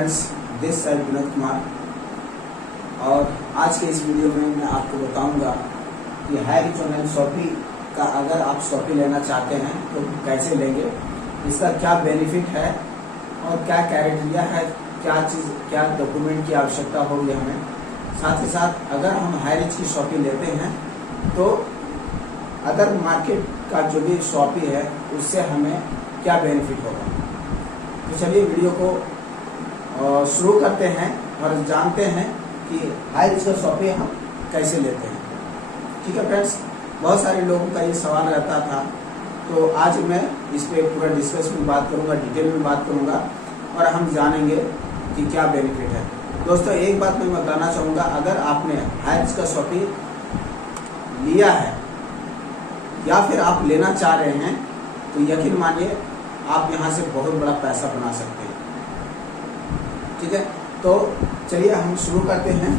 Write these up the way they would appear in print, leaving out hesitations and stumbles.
Friends, this side Vinod Kumar. और आज के इस वीडियो में मैं आपको बताऊंगा कि हाईरिच ऑनलाइन शॉपी का अगर आप शॉपी लेना चाहते हैं तो कैसे लेंगे, इसका क्या बेनिफिट है और क्या क्राइटेरिया है, क्या डॉक्यूमेंट की आवश्यकता होगी हमें। साथ ही साथ अगर हम हाईरिच की शॉपी लेते हैं तो अदर मार्केट का जो भी शॉपी है उससे हमें क्या बेनिफिट होगा। तो चलिए वीडियो को शुरू करते हैं और जानते हैं कि हाईरिच का शॉपी हम कैसे लेते हैं। ठीक है फ्रेंड्स, बहुत सारे लोगों का ये सवाल रहता था, तो आज मैं इस पर पूरा डिस्कस में बात करूंगा, डिटेल में बात करूंगा और हम जानेंगे कि क्या बेनिफिट है। दोस्तों, एक बात मैं बताना चाहूँगा, अगर आपने हाईरिच का शॉपी लिया है या फिर आप लेना चाह रहे हैं तो यकीन मानिए आप यहाँ से बहुत बड़ा पैसा बना सकते हैं। ठीक है, तो चलिए हम शुरू करते हैं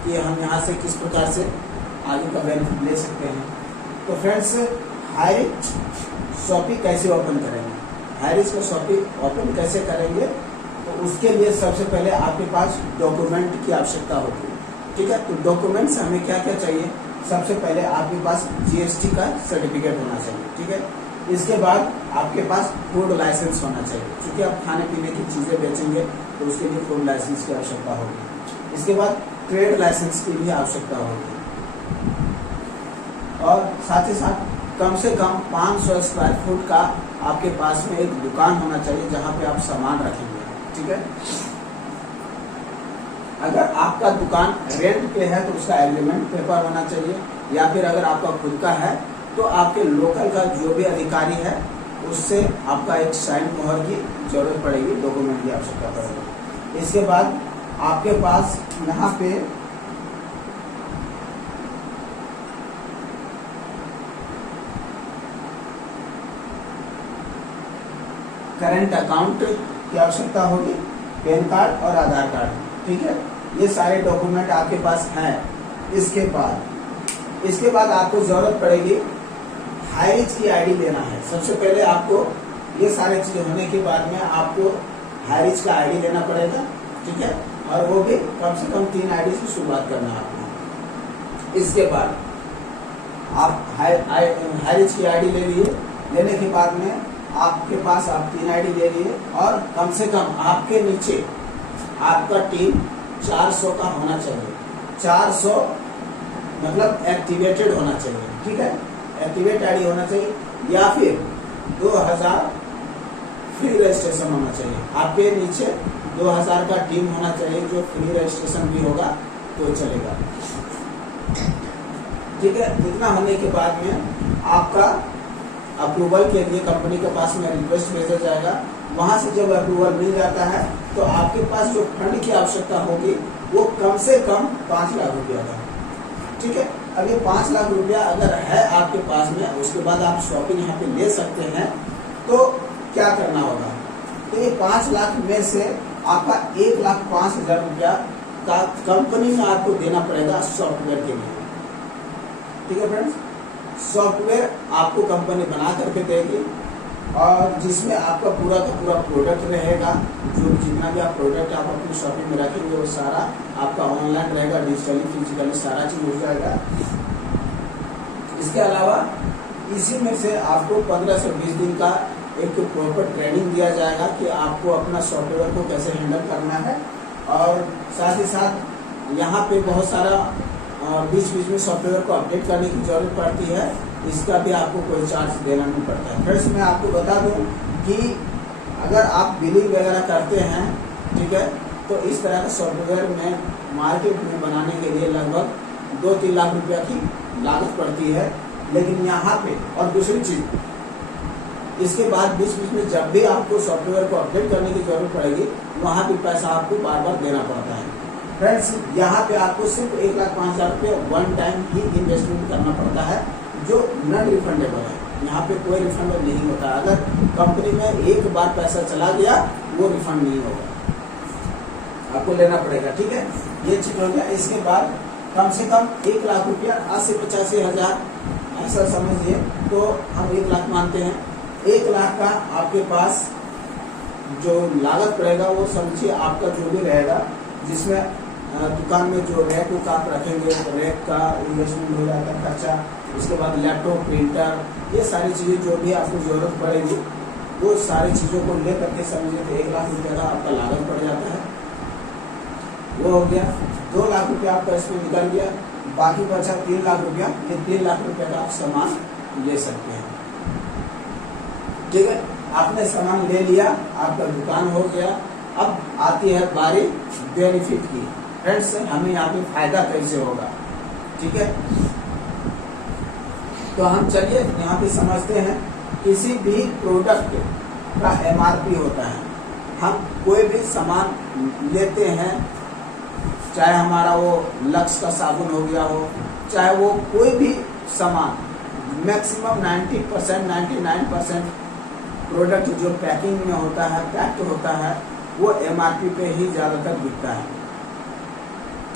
कि हम यहाँ से किस प्रकार से आगे का बेनिफिट ले सकते हैं। तो फ्रेंड्स, हाईरिच शॉपी कैसे ओपन करेंगे, हाईरिच का शॉपी ओपन कैसे करेंगे, तो उसके लिए सबसे पहले आपके पास डॉक्यूमेंट की आवश्यकता होती है। ठीक है, तो डॉक्यूमेंट्स हमें क्या क्या चाहिए। सबसे पहले आपके पास जीएसटी का सर्टिफिकेट होना चाहिए। ठीक है, इसके बाद आपके पास फूड लाइसेंस होना चाहिए, क्योंकि आप खाने पीने की चीज़ें बेचेंगे तो उसके लिए फूड लाइसेंस की आवश्यकता होगी। इसके बाद ट्रेड लाइसेंस की भी आवश्यकता होगी और साथ ही साथ कम से कम 500 स्क्वायर फुट का आपके पास में एक दुकान होना चाहिए जहां पे आप सामान रखेंगे। ठीक है, अगर आपका दुकान रेंट पे है तो उसका एग्रीमेंट पेपर होना चाहिए, या फिर अगर आपका खुद का है तो आपके लोकल का जो भी अधिकारी है उससे आपका एक साइन मोहर की जरूरत पड़ेगी, डॉक्यूमेंट की आवश्यकता पड़ेगी। इसके बाद आपके पास यहाँ पे करंट अकाउंट की आवश्यकता होगी, पैन कार्ड और आधार कार्ड। ठीक है, ये सारे डॉक्यूमेंट आपके पास हैं। इसके बाद आपको जरूरत पड़ेगी हाईरिच की आईडी लेना है। सबसे पहले आपको ये सारे चीज होने के बाद में आपको हाईरिच का आईडी लेना पड़ेगा। ठीक है, और वो भी कम से कम 3 आईडी से शुरुआत करना है आपको। इसके बाद आप हाईरिच की आईडी ले लिए, लेने के बाद में आपके पास आप 3 आईडी ले लिए और कम से कम आपके नीचे आपका टीम 400 का होना चाहिए। 400 मतलब एक्टिवेटेड होना चाहिए। ठीक है, एक्टिवेट आईडी होना चाहिए, या फिर 2000 फ्री रजिस्ट्रेशन होना चाहिए। आपके नीचे 2000 का टीम होना चाहिए, जो फ्री रजिस्ट्रेशन भी होगा तो चलेगा। ठीक है, इतना होने के बाद में आपका अप्रूवल के लिए कंपनी के पास में रिक्वेस्ट भेजा जाएगा। वहां से जब अप्रूवल मिल जाता है तो आपके पास जो फंड की आवश्यकता होगी वो कम से कम 5 लाख रुपया का। ठीक है, अब ये 5 लाख रुपया अगर है आपके पास में, उसके बाद आप शॉपिंग यहाँ पे ले सकते हैं। तो क्या करना होगा, तो ये 5 लाख में से आपका 1,05,000 रुपया का कंपनी में आपको देना पड़ेगा सॉफ्टवेयर के लिए। ठीक है फ्रेंड्स, सॉफ्टवेयर आपको कंपनी बना करके देगी और जिसमें आपका पूरा का पूरा प्रोडक्ट रहेगा। जो जितना भी आप प्रोडक्ट आप अपनी शॉपिंग में रखेंगे वो सारा आपका ऑनलाइन रहेगा, डिजिटली फिजिकली सारा चीज हो जाएगा। इसके अलावा इसी में से आपको 15 से 20 दिन का एक प्रॉपर ट्रेनिंग दिया जाएगा कि आपको अपना सॉफ्टवेयर को कैसे हैंडल करना है। और साथ ही साथ यहाँ पे बहुत सारा बीच बीच में सॉफ्टवेयर को अपडेट करने की जरूरत पड़ती है, इसका भी आपको कोई चार्ज देना नहीं पड़ता है। फ्रेंड्स, मैं आपको बता दूं कि अगर आप बिलिंग वगैरह करते हैं, ठीक है, तो इस तरह का सॉफ्टवेयर में मार्केट में बनाने के लिए लगभग 2-3 लाख रुपया की लागत पड़ती है। लेकिन यहाँ पे और दूसरी चीज, इसके बाद बीच बीच में जब भी आपको सॉफ्टवेयर को अपडेट करने की जरूरत पड़ेगी वहाँ भी पैसा आपको बार बार देना पड़ता है। फ्रेंड्स, यहाँ पे आपको सिर्फ 1,05,000 रुपये वन टाइम ही इन्वेस्टमेंट करना पड़ता है, जो नॉन रिफंडेबल है। यहाँ पे कोई रिफंड नहीं होता। अगर कंपनी में एक बार पैसा चला गया वो रिफंड नहीं होगा, आपको लेना पड़ेगा। ठीक है, ये चीज हो गया। इसके बाद कम से कम 1 लाख रुपया 80-85 हज़ार ऐसा समझिए, तो हम 1 लाख मानते हैं। 1 लाख का आपके पास जो लागत पड़ेगा वो समझिए आपका जो भी रहेगा, जिसमें दुकान में जो रैक को आप रखेंगे, रैक का इन्वेस्टमेंट हो जाता है खर्चा, उसके बाद लैपटॉप, प्रिंटर, ये सारी चीज़ें जो भी आपको जरूरत पड़ेगी वो सारी चीज़ों को ले करके समझिए तो 1 लाख रुपये का आपका लागत पड़ जाता है। वो हो गया। 2 लाख रुपया आपका इसमें निकल गया, बाकी बचा 3 लाख रुपया। ये 3 लाख रुपये का आप सामान ले सकते हैं। ठीक है, आपने सामान ले लिया, आपका दुकान हो गया। अब आती है बारी बेनिफिट की। फ्रेंड्स, हमें यहाँ पे फायदा कैसे होगा, ठीक है। तो हम चलिए यहाँ पे समझते हैं। किसी भी प्रोडक्ट का MRP होता है। हम कोई भी सामान लेते हैं, चाहे हमारा वो लक्स का साबुन हो गया हो, चाहे वो कोई भी सामान, मैक्सिमम 90% 99% प्रोडक्ट जो पैकिंग में होता है, पैक्ड होता है, वो MRP पे ही ज़्यादातर बिकता है।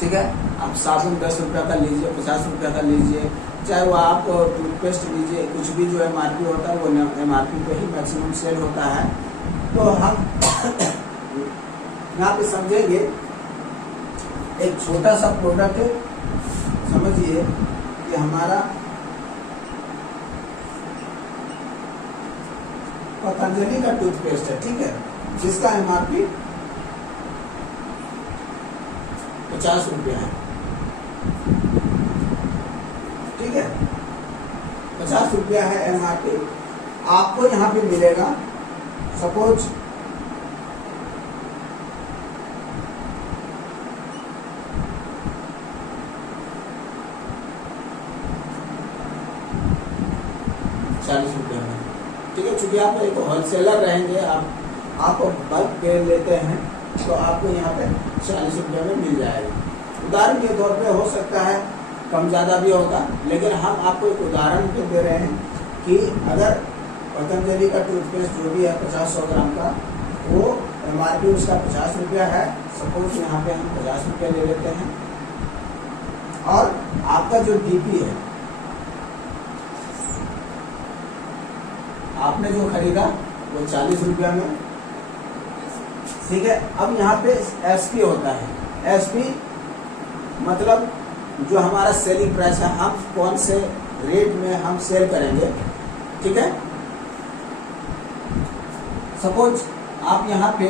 ठीक है, आप साबुन 10 रुपये का लीजिए, 50 रुपये का लीजिए, चाहे वो आप टूथपेस्ट लीजिए, कुछ भी जो MRP होता है वो MRP पे ही मैक्सिमम सेल होता है। तो हम यहाँ पे समझेंगे, एक छोटा सा प्रोडक्ट समझिए कि हमारा पतंजलि का टूथपेस्ट है, ठीक है, जिसका MRP 50 रुपया है। ठीक है, 50 रुपया है MRP। आपको यहाँ पे मिलेगा सपोज 40 रुपये में। ठीक है, चूंकि आप एक होलसेलर रहेंगे, आप बल्क पे लेते हैं, तो आपको यहाँ पे 40 रुपये में मिल जाएगा। उदाहरण के तौर पे हो सकता है कम ज़्यादा भी होगा, लेकिन हम आपको एक उदाहरण पे दे रहे हैं कि अगर पतंजलि का टूथपेस्ट जो भी है 50-100 ग्राम का, वो MRP उसका 50 रुपया है। सपोज यहाँ पे हम 50 रुपया ले लेते हैं, और आपका जो DP है, आपने जो खरीदा वो 40 रुपया में। ठीक है, अब यहाँ पे SP होता है। SP मतलब जो हमारा सेलिंग प्राइस है, हम कौन से रेट में हम सेल करेंगे। ठीक है, सपोज आप यहाँ पे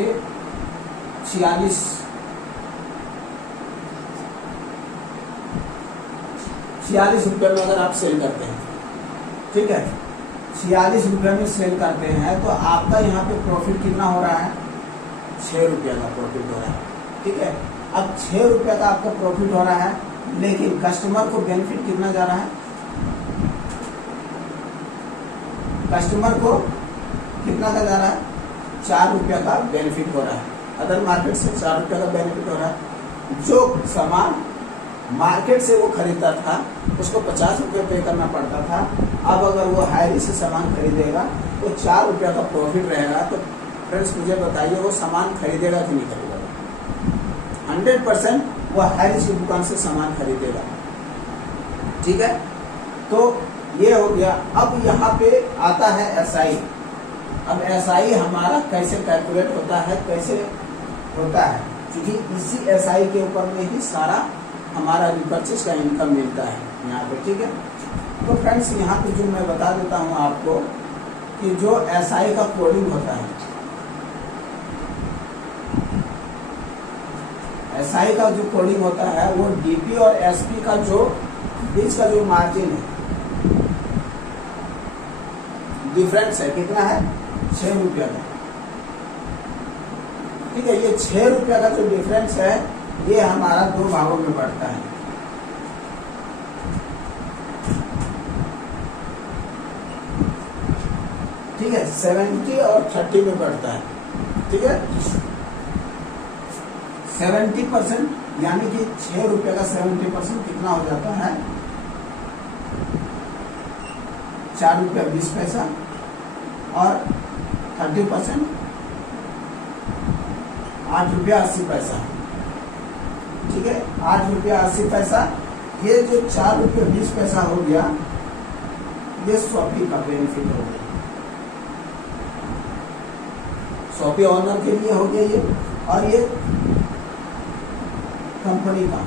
46 रुपये में अगर आप सेल करते हैं, ठीक है, 46 रुपये में सेल करते हैं, तो आपका यहाँ पे प्रॉफिट कितना हो रहा है? 6 रुपये का प्रॉफिट हो रहा है। ठीक है, अब 6 रुपये का आपका प्रॉफिट हो रहा है, लेकिन कस्टमर को बेनिफिट कितना जा रहा है? कस्टमर को कितना का जा रहा है? 4 रुपये का बेनिफिट हो रहा है। अदर मार्केट से 4 रुपये का बेनिफिट हो रहा है। जो सामान मार्केट से वो खरीदता था, उसको 50 रुपये पे करना पड़ता था। अब अगर वो हायरी से सामान खरीदेगा तो 4 रुपये का प्रॉफिट रहेगा। तो फ्रेंड्स, मुझे बताइए, वो सामान खरीदेगा कि नहीं खरीदेगा? 100% वो हायरी की दुकान से सामान खरीदेगा। ठीक है, तो ये हो गया। अब यहाँ पे आता है SI। अब SI हमारा कैसे कैलकुलेट होता है, कैसे होता है, क्योंकि इसी SI के ऊपर में ही सारा हमारा रिपर्चेज का इनकम मिलता है यहाँ पे। ठीक है, तो फ्रेंड्स, यहाँ पे जो मैं बता देता हूँ आपको कि जो SI का कोडिंग होता है, SI का जो कोडिंग होता है, वो DP और SP का जो बीच का जो मार्जिन है, डिफरेंस है, कितना है? 6 रुपया का। ठीक है, ये 6 रुपया का जो डिफरेंस है, ये हमारा 2 भागों में बढ़ता है। ठीक है, 70 और 30 में बढ़ता है। ठीक है, 70%, यानी कि 6 रुपये का 70% कितना हो जाता है? 4 रुपया 20 पैसा, और 30% 8 रुपया 80 पैसा। ठीक है, 8 रुपया 80 पैसा। ये जो 4 रुपये 20 पैसा हो गया, ये शॉपी का बेनिफिट हो गया। शॉपी ऑनर के लिए हो गया ये, और ये कंपनी का।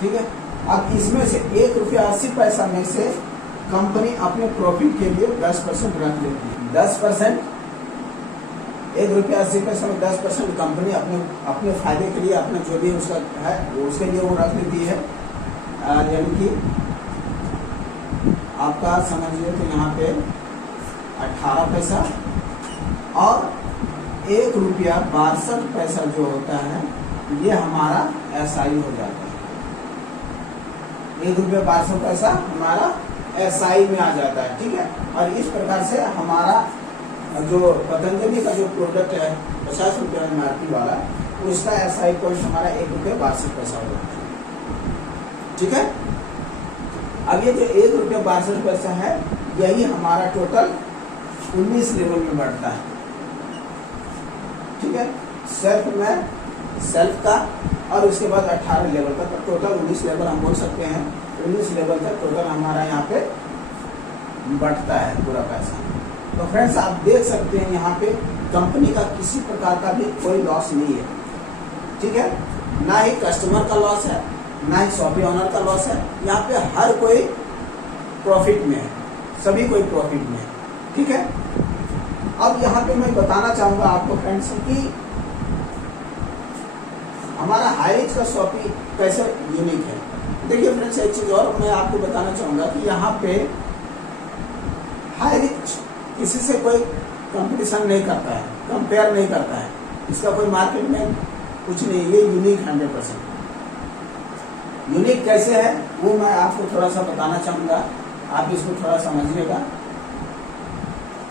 ठीक है, अब इसमें से ₹1.80 में से कंपनी अपने प्रॉफिट के लिए 10% रख लेती है। 10%, ₹1.80 में 10% कंपनी अपने फायदे के लिए, अपने जो भी उसका है उसके लिए वो रख लेती है। यानी कि आपका समझिए तो यहाँ पे 18 पैसा और ₹1.62 जो होता है ये हमारा SI हो जाता है। ₹1.62 हमारा SI में आ जाता है। ठीक है, और इस प्रकार से हमारा जो पतंजलि का जो प्रोडक्ट है ₹50 MRP वाला, उसका SI कॉस्ट हमारा ₹1.62 हो जाता है। ठीक है, अब ये जो ₹1.62 है यही हमारा टोटल 19 लेवल में बढ़ता है। ठीक है, सेल्फ का और उसके बाद 18 लेवल का, तो टोटल 19 लेवल हम बोल सकते हैं। 19 लेवल तक टोटल हमारा यहाँ पे बढ़ता है पूरा पैसा। तो फ्रेंड्स आप देख सकते हैं यहाँ पे कंपनी का किसी प्रकार का भी कोई लॉस नहीं है। ठीक है, ना ही कस्टमर का लॉस है, ना ही शॉपी ऑनर का लॉस है। यहाँ पे हर कोई प्रॉफिट में है, सभी कोई प्रॉफिट में है। ठीक है, अब यहाँ पे मैं बताना चाहूंगा आपको फ्रेंड्स कि हमारा हाईरिच का शॉपी कैसे यूनिक है। देखिए फ्रेंड्स, एक चीज और मैं आपको बताना चाहूंगा कि यहाँ पे हाईरिच किसी से कोई कंपटीशन नहीं करता है, कंपेयर नहीं करता है। इसका कोई मार्केट में कुछ नहीं, ये यूनिक 100%। यूनिक कैसे है वो मैं आपको थोड़ा सा बताना चाहूंगा, आप इसको थोड़ा समझिएगा।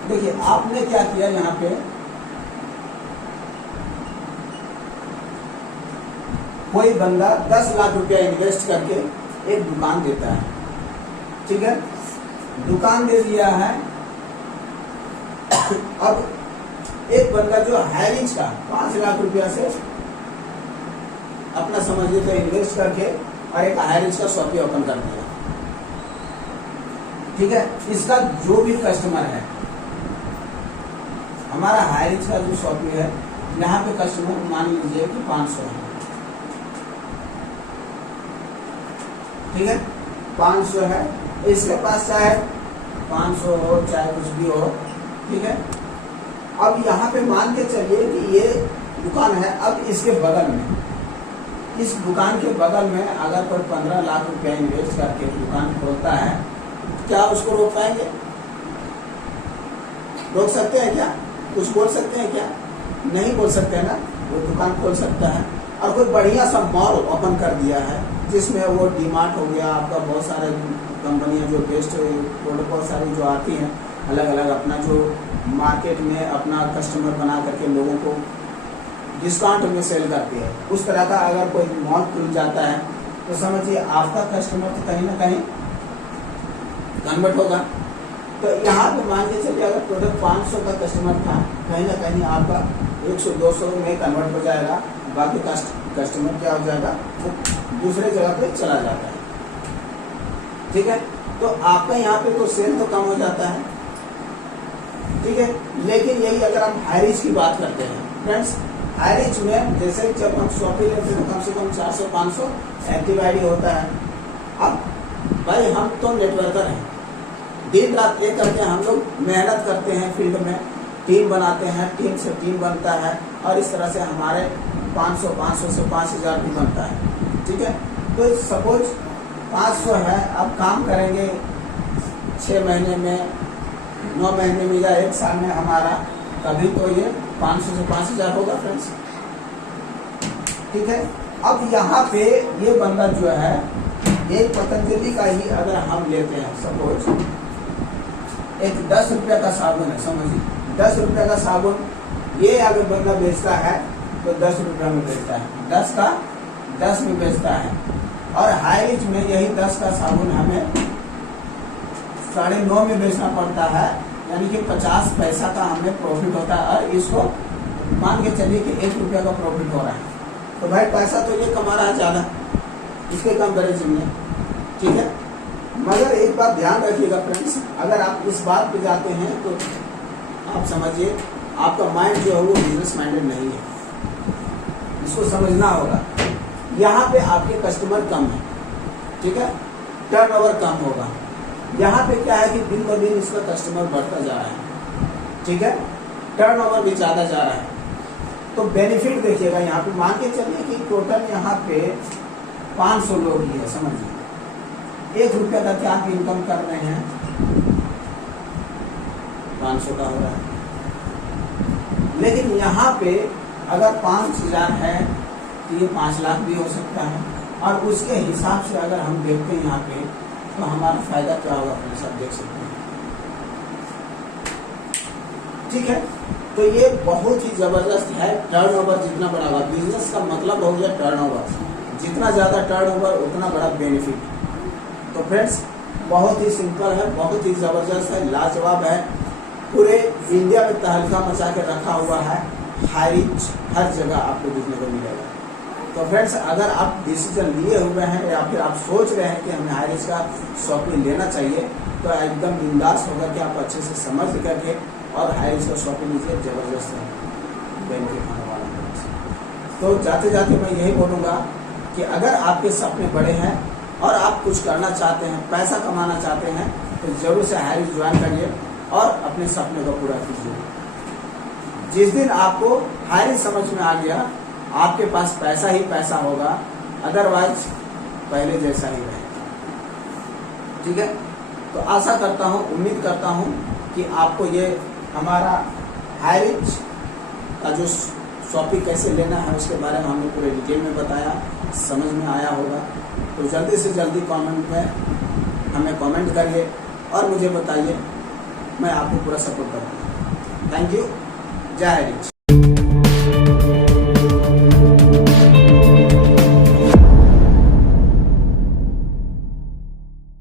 देखिए आपने क्या किया, यहाँ पे कोई बंदा 10 लाख रुपया इन्वेस्ट करके एक दुकान देता है। ठीक है, दुकान दे दिया है। अब एक बंदा जो हाईरिच का 5 लाख रुपया से अपना समझिए तो इन्वेस्ट करके और एक हाईरिच का शॉपी ओपन कर दिया। ठीक है, इसका जो भी कस्टमर है, हमारा हाईरिच का जो शॉपी है, यहाँ पे कस्टमर मान लीजिए कि 500 है। ठीक है, 500 है, इसके पास चाहे 500 हो चाहे कुछ भी हो। ठीक है, अब यहाँ पे मान के चलिए कि ये दुकान है। अब इसके बगल में, इस दुकान के बगल में अगर कोई 15 लाख रुपया इन्वेस्ट करके दुकान खोलता है, क्या उसको रोक पाएंगे? रोक सकते हैं क्या? कुछ बोल सकते हैं क्या? नहीं बोल सकते ना। वो दुकान खोल सकता है और कोई बढ़िया सा मॉल ओपन कर दिया है जिसमें वो डीमार्ट हो गया, आपका बहुत सारे कंपनियां जो बेस्ट प्रोडक्ट बहुत सारी जो आती हैं अलग अलग, अपना जो मार्केट में अपना कस्टमर बना करके लोगों को डिस्काउंट में सेल करती है। उस तरह का अगर कोई मॉल खुल जाता है तो समझिए आपका कस्टमर तो कहीं ना कहीं कन्वर्ट होगा। तो यहाँ पे मान के चलिए अगर प्रोडक्ट 500 का कस्टमर था, कहीं ना कहीं आपका 100-200 में कन्वर्ट हो जाएगा। बाकी कस्टमर क्या हो जाएगा, वो दूसरे जगह पे चला जाता है। ठीक है, तो आपका यहाँ पे तो सेल तो कम हो जाता है। ठीक है, लेकिन यही अगर हम हाईरिच की बात करते हैं फ्रेंड्स, हाईरिच में जैसे जब हम शॉपी लेते हैं कम से कम 400-500 एक्टिव आईडी होता है। अब भाई हम तो नेटवर्कर हैं, दिन रात एक करके हम लोग मेहनत करते हैं, फील्ड में टीम बनाते हैं, टीम से टीम बनता है और इस तरह से हमारे 500 से 5000 भी बनता है। ठीक है, तो सपोज 500 है, अब काम करेंगे 6 महीने में, 9 महीने में या 1 साल में हमारा कभी तो ये 500 से 5000 होगा फ्रेंड्स। ठीक है, अब यहाँ पे ये बंदा जो है एक पतंजलि का ही अगर हम लेते हैं, सपोज एक 10 रुपया का साबुन है, समझिए 10 रुपया का साबुन ये अगर बंदा बेचता है तो 10 रुपया में बेचता है, 10 का 10 में बेचता है। और हाईरिच में यही 10 का साबुन हमें 9.5 में बेचना पड़ता है, यानी कि 50 पैसा का हमें प्रॉफिट होता है। और इसको मान के चलिए कि 1 रुपया का प्रॉफिट हो रहा है, तो भाई पैसा तो ये कमा रहा है ज़्यादा इसके कंपेरिजन में। ठीक है, मगर एक बात ध्यान रखिएगा फ्रेंड्स, अगर आप इस बात पे जाते हैं तो आप समझिए आपका माइंड जो है वो बिजनेस माइंडेड नहीं है, इसको समझना होगा। यहाँ पे आपके कस्टमर कम है, ठीक है, टर्नओवर कम होगा। यहाँ पे क्या है कि दिन ब दिन इसका कस्टमर बढ़ता जा रहा है, ठीक है, टर्नओवर भी ज़्यादा जा रहा है। तो बेनिफिट देखिएगा, यहाँ पे मान के चलिए कि टोटल यहाँ पे 500 लोग ही है, समझिए 1 रुपया का क्या आप इनकम कर रहे हैं, 500 का हो रहा है। लेकिन यहाँ पे अगर 5000 है तो ये 5 लाख भी हो सकता है, और उसके हिसाब से अगर हम देखते हैं यहाँ पे तो हमारा फायदा क्या होगा फ्रेंड्स, आप देख सकते हैं, ठीक है। तो ये बहुत ही जबरदस्त है। टर्नओवर जितना बड़ा होगा, बिजनेस का मतलब हो गया टर्नओवर, जितना ज्यादा टर्नओवर उतना बड़ा बेनिफिट। तो फ्रेंड्स बहुत ही सिंपल है, बहुत ही जबरदस्त है, लाजवाब है, पूरे इंडिया में तहलका मचा के रखा हुआ है। हाई रिच हर जगह आपको देखने को मिलेगा। तो फ्रेंड्स अगर आप डिसीजन लिए हुए हैं या फिर आप सोच रहे हैं कि हमें हाई रिच का शॉपिंग लेना चाहिए, तो एकदम बिंदास होगा कि आप अच्छे से समझ करके और हाई रिच का शॉपिंग लीजिए, जबरदस्त है, बेनिफिट होने वाला है। तो जाते जाते मैं यही बोलूँगा कि अगर आपके सपने बड़े हैं और आप कुछ करना चाहते हैं, पैसा कमाना चाहते हैं, तो जरूर से हाई रिच ज्वाइन करिए और अपने सपने को पूरा कीजिए। जिस दिन आपको हाई रिच समझ में आ गया, आपके पास पैसा ही पैसा होगा, अदरवाइज पहले जैसा ही रहेगा, ठीक है। तो आशा करता हूँ, उम्मीद करता हूँ कि आपको ये हमारा हाई रिच का जो शॉपिंग कैसे लेना है उसके बारे में हमने पूरे डिटेल में बताया, समझ में आया होगा। तो जल्दी से जल्दी कमेंट में हमें कमेंट करिए और मुझे बताइए, मैं आपको पूरा सपोर्ट करूँगा। Thank you. जय हाई रिच।